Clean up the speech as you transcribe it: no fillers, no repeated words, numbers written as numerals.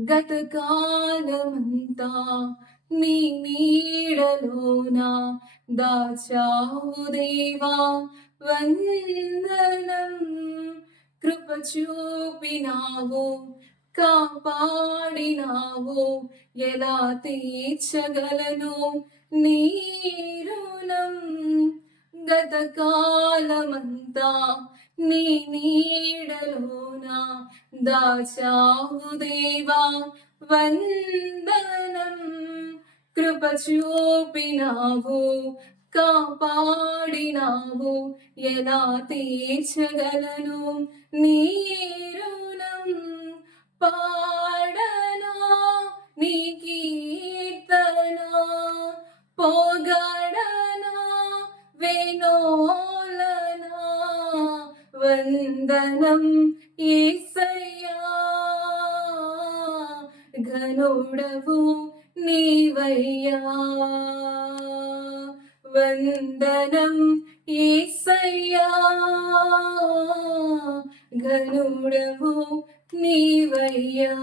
గతకాలమంతా నీ నీడలోన దాచావు దేవా వందనం. కృప చూపినావు, కాపాడినావు, ఎలా తీర్చగలను నీ రుణం. గతకాలమంతా నీ నీడలోన దాచావు దేవా వందనం. కృప చూపినావు, కాపాడినావు, ఎలా తీర్చగలను నీ రుణం. పాడనా నీ కీర్తన, పొగడనా వినోలనా. వందనం యేసయ్యా, ఘనుడవు నీవయ్యా. వందనం యేసయ్యా, ఘనుడవు నీవయ్యా.